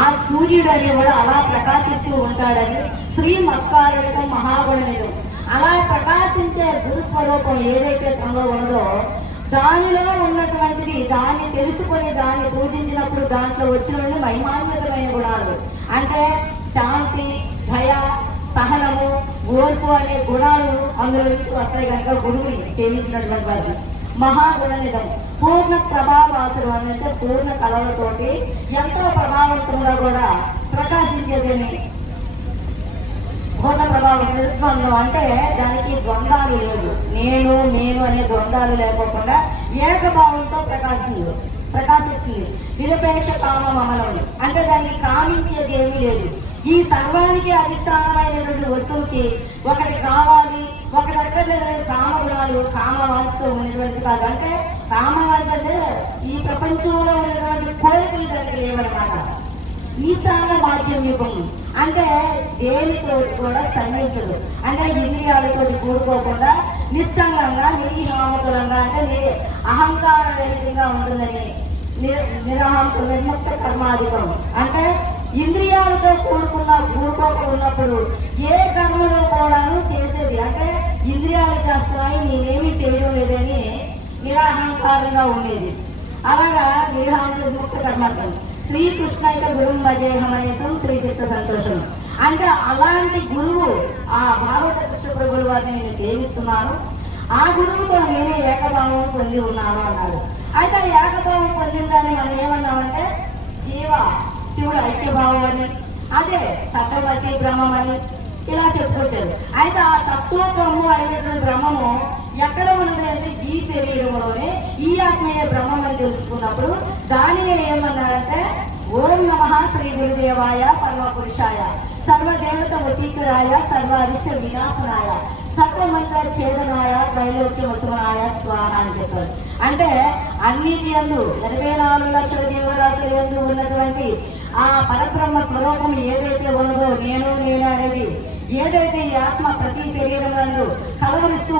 ఆ సూర్యుడు అనేవాడు అలా ప్రకాశిస్తూ ఉంటాడని శ్రీమత్కారుడికం మహాగుణనిధం. అలా ప్రకాశించే గురుస్వరూపం ఏదైతే తనలో ఉన్నదో దానిలో ఉన్నటువంటిది, దాన్ని తెలుసుకొని దాన్ని పూజించినప్పుడు దాంట్లో వచ్చిన మహిమాన్వితమైన గుణాలు అంటే శాంతి, దయ, సహనము, ఓర్పు అనే గుణాలు అందులో నుంచి వస్తాయి కనుక గురువుని సేవించినటువంటి వారు మహాగుణనిధం. పూర్ణ ప్రభావాసులు అంటే పూర్ణ కళలతోటి ఎంతో ప్రభావవంతంగా కూడా ప్రకాశించేదని. పూర్ణ ప్రభావం నిర్ద్వంద్వం అంటే దానికి ద్వంద్వాలు లేవు, నేను అనే ద్వంద్వాలు లేకోకుండా ఏకభావంతో ప్రకాశిస్తుంది. నిరపేక్ష కామ మమనం అంటే దాన్ని కామించేది ఏమీ లేదు. ఈ సర్వానికి అధిష్టానమైనటువంటి వస్తువుకి ఒకటి కావాలి, ఒకటి అక్కర్లేదని కామగుణాలు కామవాంఛతో ఉన్నటువంటిది కాదు. అంటే కామవాంఛ అంటే ఈ ప్రపంచంలో ఉన్నటువంటి కోరికలు దానికి లేవన్నమాట. నిస్సాంగ మాధ్యమికం అంటే దేనితో కూడా స్పందించదు, అంటే ఇంద్రియాలతో కూడుకోకుండా నిస్సంగంగా నిర్విహామకులంగా అంటే అహంకార రహితంగా ఉంటుందని. నిర్ముక్త కర్మాధికం అంటే ఇంద్రియాలతో కూడుకోకున్నప్పుడు ఏ కర్మలో కూడాను చేసేది అంటే ఇంద్రియాలు చేస్తున్నాయి నేనేమీ చేయడం లేదని నిరాహంకారంగా ఉండేది. అలాగా నిర్ముక్త కర్మాధికం. శ్రీకృష్ణైక గురుం భజేహమనేసం శ్రీ చిత్త సంతోషం అంటే అలాంటి గురువు ఆ భాగవత కృష్ణ ప్రభుల వారిని నేను సేవిస్తున్నాను, ఆ గురువుతో నేనే ఏకభావం పొంది ఉన్నాను అన్నాడు. అయితే ఆ ఏకభావం పొందిన దాన్ని మనం ఏమన్నామంటే శివుడు ఐక్యభావం అని, అదే తత్వమసి బ్రహ్మం అని ఇలా చెప్పుకొచ్చారు. అయితే ఆ తత్వబ్రహ్మ అయినటువంటి బ్రహ్మము ఎక్కడ ఉన్నది అంటే ఈ శరీరంలోనే ఈ ఆత్మీయ బ్రహ్మం అని తెలుసుకున్నప్పుడు దానిని ఏమన్నారంటే ఓం నమః శ్రీ గురుదేవాయ పరమ పురుషాయ సర్వదేవత వతీకరాయ సర్వ అరిష్ట వినాశనాయ సర్వమంత్ర ఛేదనాయ త్రైలోక్య వసుమనాయ స్వాహ అని చెప్పారు. అంటే అన్నిటి యందు 84 లక్షల జీవరాశుల యందు ఉన్నటువంటి ఆ పరబ్రహ్మ స్వరూపం ఏదైతే ఉన్నదో నేను అనేది ఏదైతే ఈ ఆత్మ ప్రతి శరీరం నందు కలవరిస్తూ